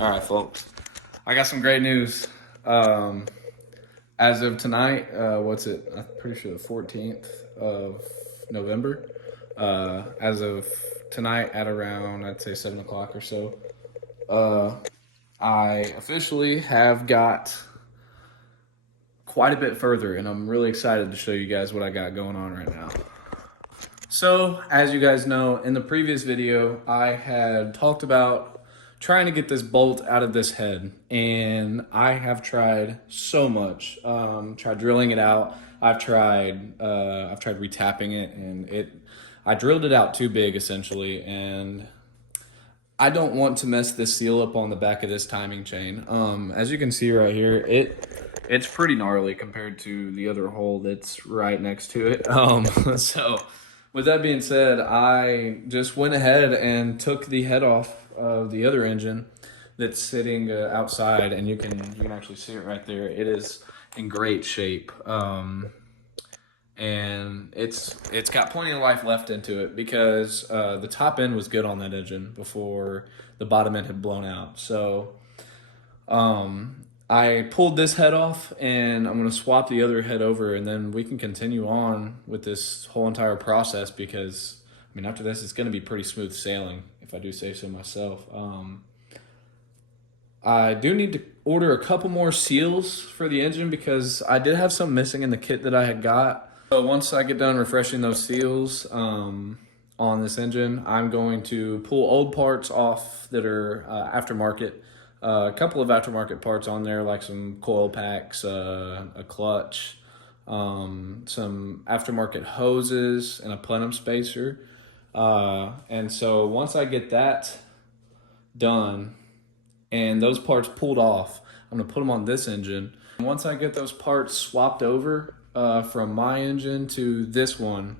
All right, folks. I got some great news. As of tonight, what's it? I'm pretty sure the 14th of November. As of tonight at around, I'd say 7 o'clock or so, I officially have got quite a bit further, and I'm really excited to show you guys what I got going on right now. So, as you guys know, in the previous video, I had talked about trying to get this bolt out of this head, and I have tried so much. Tried drilling it out. I've tried retapping it, and I drilled it out too big essentially, and I don't want to mess this seal up on the back of this timing chain. As you can see right here, it's pretty gnarly compared to the other hole that's right next to it. So with that being said, I just went ahead and took the head off of the other engine that's sitting outside, and you can actually see it right there. It is in great shape. And it's got plenty of life left into it because the top end was good on that engine before the bottom end had blown out. So I pulled this head off, and I'm gonna swap the other head over, and then we can continue on with this whole entire process because I mean after this it's gonna be pretty smooth sailing if I do say so myself. I do need to order a couple more seals for the engine because I did have some missing in the kit that I had got. So once I get done refreshing those seals on this engine, I'm going to pull old parts off that are aftermarket. A couple of aftermarket parts on there, like some coil packs, a clutch, some aftermarket hoses, and a plenum spacer. And so once I get that done and those parts pulled off, I'm gonna put them on this engine. And once I get those parts swapped over from my engine to this one,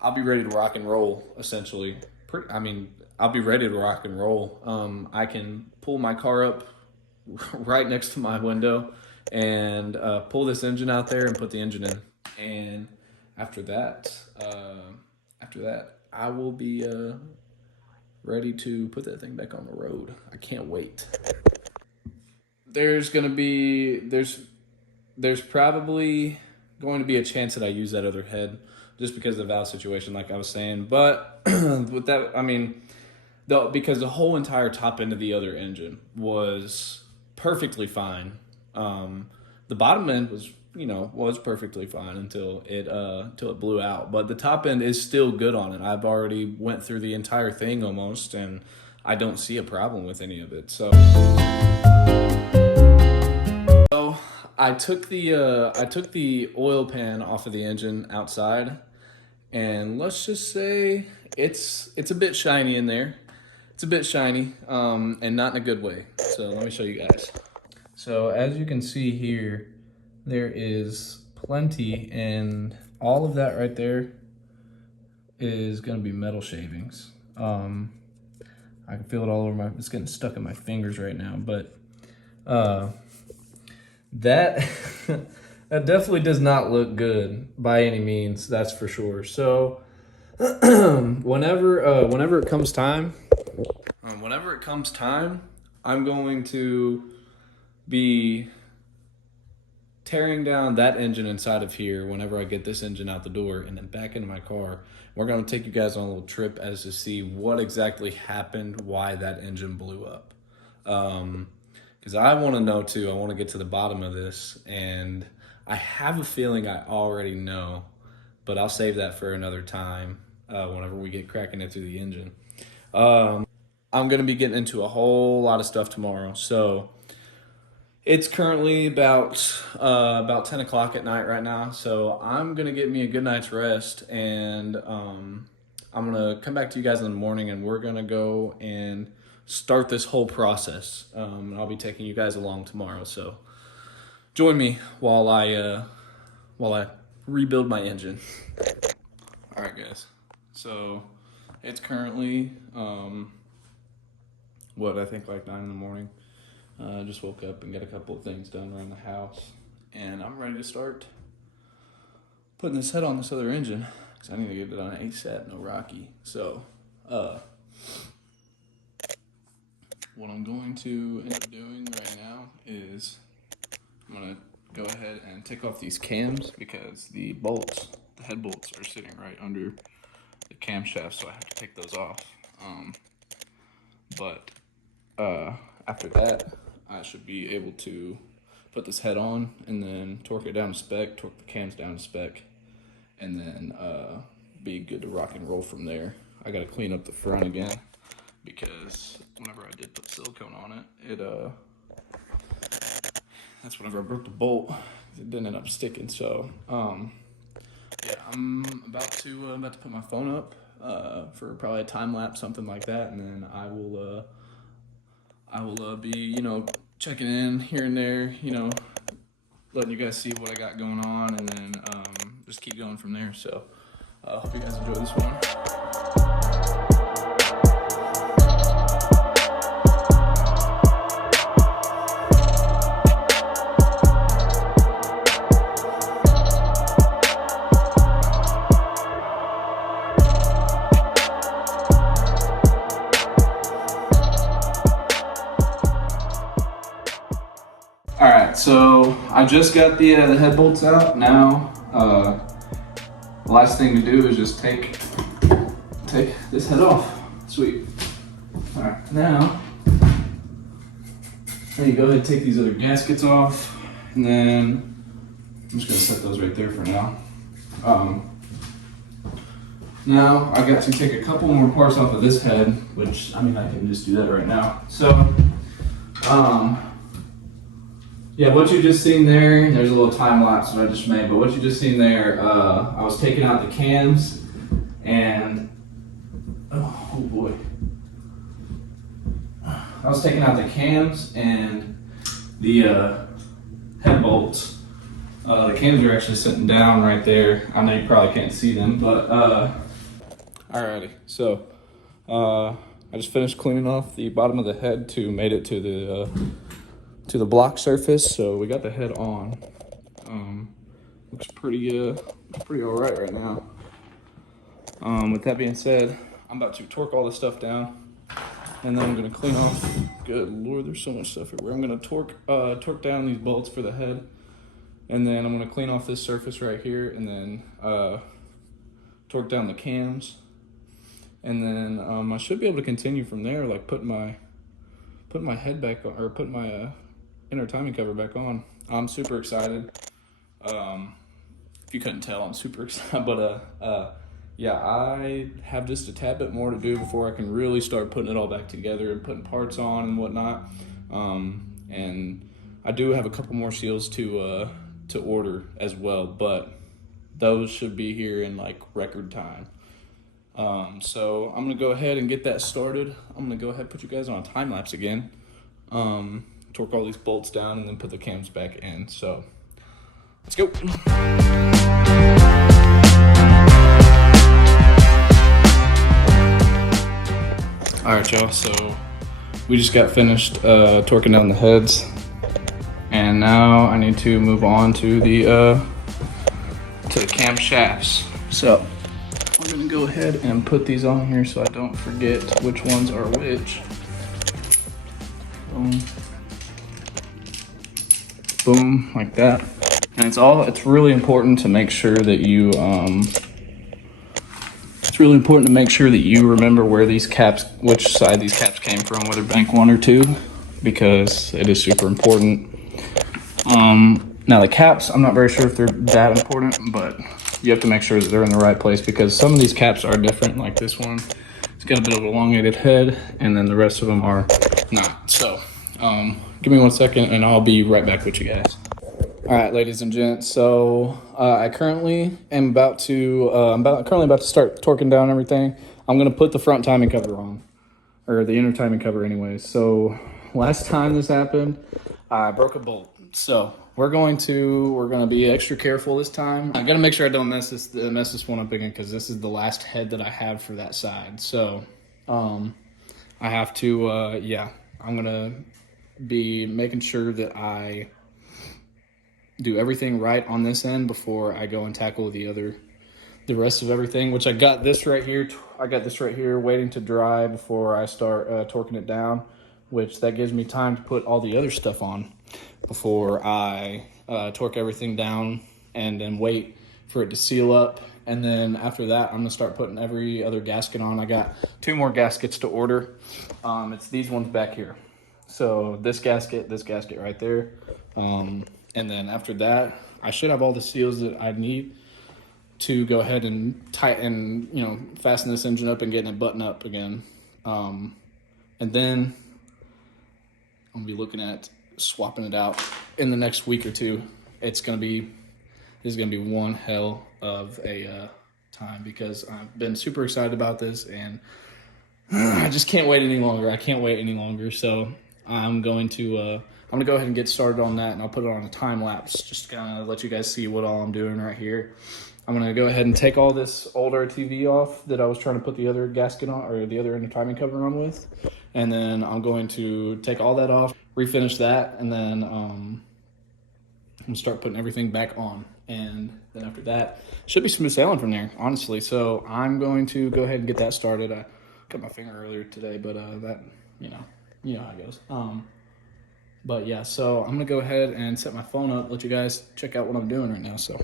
I'll be ready to rock and roll, essentially. I'll be ready to rock and roll. I can pull my car up right next to my window and pull this engine out there and put the engine in. And after that, I will be ready to put that thing back on the road. I can't wait. There's probably going to be a chance that I use that other head just because of the valve situation, like I was saying. But with that, I mean, because the whole entire top end of the other engine was perfectly fine. The bottom end was perfectly fine until it blew out. But the top end is still good on it. I've already went through the entire thing almost, and I don't see a problem with any of it. So I took the oil pan off of the engine outside, and let's just say it's a bit shiny in there. It's a bit shiny, and not in a good way. So let me show you guys. So as you can see here, there is plenty, and all of that right there is gonna be metal shavings. I can feel it all over it's getting stuck in my fingers right now, but that that definitely does not look good by any means, that's for sure. So whenever it comes time, I'm going to be tearing down that engine inside of here whenever I get this engine out the door and then back into my car. We're going to take you guys on a little trip as to see what exactly happened, why that engine blew up. Because I want to know too. I want to get to the bottom of this, and I have a feeling I already know, but I'll save that for another time whenever we get cracking into the engine. I'm going to be getting into a whole lot of stuff tomorrow, so it's currently about 10 o'clock at night right now, so I'm going to get me a good night's rest, and I'm going to come back to you guys in the morning, and we're going to go and start this whole process. I'll be taking you guys along tomorrow, so join me while I rebuild my engine. All right, guys. So it's currently I think like 9 in the morning. I just woke up and got a couple of things done around the house, and I'm ready to start putting this head on this other engine because I need to get it on ASAP, no Rocky. So what I'm going to end up doing right now is I'm gonna go ahead and take off these cams because the head bolts are sitting right under the camshaft, so I have to take those off. But after that, I should be able to put this head on and then torque it down to spec, torque the cams down to spec, and then be good to rock and roll from there. I gotta clean up the front again because whenever I did put silicone on it, that's whenever I broke the bolt. It didn't end up sticking. So yeah, I'm about to put my phone up for probably a time lapse, something like that, and then I will be checking in here and there, letting you guys see what I got going on, and then just keep going from there. So hope you guys enjoy this one. All right, so I just got the head bolts out. Now, the last thing to do is just take this head off. Sweet. All right, now you go ahead and take these other gaskets off, and then I'm just gonna set those right there for now. Now I got to take a couple more parts off of this head, which I can just do that right now. So, yeah, what you just seen there's a little time lapse that I just made, but what you just seen there, I was taking out the cams and, oh boy. I was taking out the cams and the head bolts. The cams are actually sitting down right there. I know you probably can't see them, but alrighty. So I just finished cleaning off the bottom of the head to made it to the block surface. So we got the head on. Looks pretty all right now. With that being said, I'm about to torque all this stuff down. And then I'm gonna clean off, good Lord, there's so much stuff everywhere. I'm gonna torque down these bolts for the head. And then I'm gonna clean off this surface right here and then torque down the cams. And then I should be able to continue from there, like put my head back on, or put my inner timing cover back on. I'm super excited. If you couldn't tell, I'm super excited, but yeah, I have just a tad bit more to do before I can really start putting it all back together and putting parts on and whatnot. And I do have a couple more seals to order as well, but those should be here in like record time. So I'm gonna go ahead and get that started. I'm gonna go ahead and put you guys on a time lapse again. Torque all these bolts down and then put the cams back in. So let's go. All right, y'all, so we just got finished torquing down the heads, and now I need to move on to the cam shafts. So we're gonna go ahead and put these on here so I don't forget which ones are which. Boom. Boom, like that. And it's really important to make sure that you remember where these caps, which side these caps came from, whether bank 1 or 2, because it is super important. Now the caps, I'm not very sure if they're that important, but you have to make sure that they're in the right place because some of these caps are different, like this one. It's got a bit of an elongated head, and then the rest of them are not. So give me 1 second and I'll be right back with you guys. All right, ladies and gents, so I currently am about to start torquing down everything. I'm gonna put the front timing cover on, or the inner timing cover anyways. So last time this happened, I broke a bolt. So we're gonna be extra careful this time. I gotta make sure I don't mess this one up again because this is the last head that I have for that side. So I have to I'm gonna be making sure that I do everything right on this end before I go and tackle the rest of everything, which I got this right here waiting to dry before I start torquing it down. which that gives me time to put all the other stuff on before I torque everything down and then wait for it to seal up. And then after that, I'm gonna start putting every other gasket on. I got 2 more gaskets to order. It's these ones back here. So this gasket right there. And then after that, I should have all the seals that I need to go ahead and tighten, fasten this engine up and getting it buttoned up again. And then I'm gonna be looking at swapping it out in the next week or two. This is gonna be one hell of a time, because I've been super excited about this, and I just can't wait any longer. I can't wait any longer. So I'm going to go ahead and get started on that, and I'll put it on a time lapse just to kind of let you guys see what all I'm doing right here. I'm gonna go ahead and take all this old RTV off that I was trying to put the other gasket on, or the other inner timing cover on with. And then I'm going to take all that off, refinish that, and then I'm gonna start putting everything back on. And then after that, should be smooth sailing from there, honestly. So I'm going to go ahead and get that started. I cut my finger earlier today, but that, you know how it goes. But yeah, so I'm gonna go ahead and set my phone up, let you guys check out what I'm doing right now, so.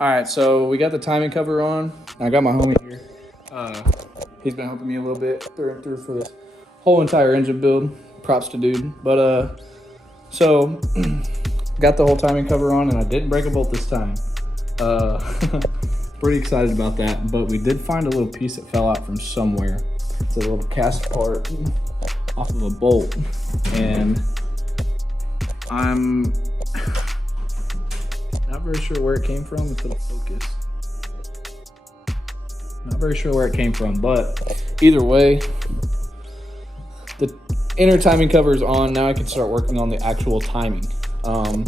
All right, so we got the timing cover on. I got my homie here. He's been helping me a little bit through for this whole entire engine build. Props to dude. But so got the whole timing cover on, and I didn't break a bolt this time. Pretty excited about that. But we did find a little piece that fell out from somewhere. It's a little cast part off of a bolt, and I'm not very sure where it came from, if it'll focus. Not very sure where it came from, but either way, the inner timing cover is on. Now I can start working on the actual timing. I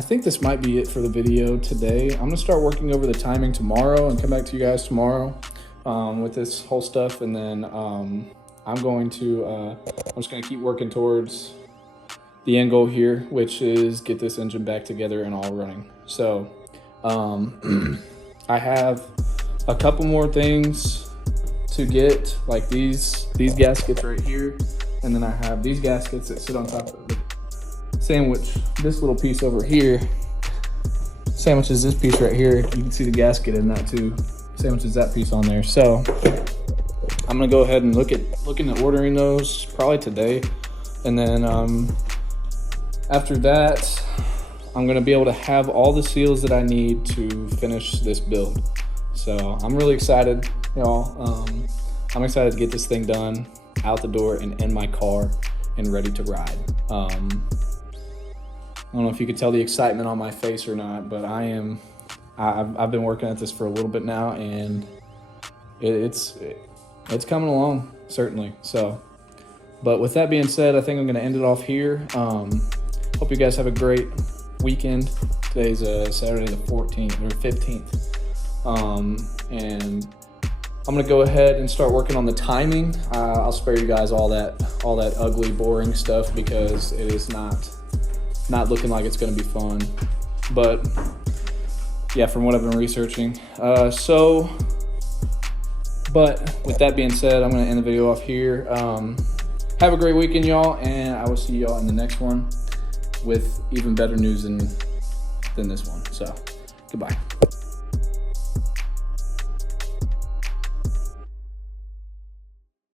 think this might be it for the video today. I'm gonna start working over the timing tomorrow and come back to you guys tomorrow with this whole stuff, and then I'm just gonna keep working towards the end goal here, which is get this engine back together and all running. So I have a couple more things to get, like these gaskets right here, and then I have these gaskets that sit on top of the sandwich. This little piece over here sandwiches this piece right here. You can see the gasket in that too. Sandwiches that piece on there. So I'm gonna go ahead and looking at ordering those probably today, and then after that, I'm gonna be able to have all the seals that I need to finish this build. So I'm really excited, y'all. I'm excited to get this thing done, out the door and in my car and ready to ride. I don't know if you could tell the excitement on my face or not, but I've been working at this for a little bit now, and it's coming along, certainly. So, but with that being said, I think I'm gonna end it off here. Hope you guys have a great weekend. Today's Saturday the 14th or 15th. And I'm gonna go ahead and start working on the timing. I'll spare you guys all that ugly, boring stuff, because it is not looking like it's gonna be fun. But yeah, from what I've been researching. But with that being said, I'm gonna end the video off here. Have a great weekend, y'all, and I will see y'all in the next one with even better news than this one. So, goodbye.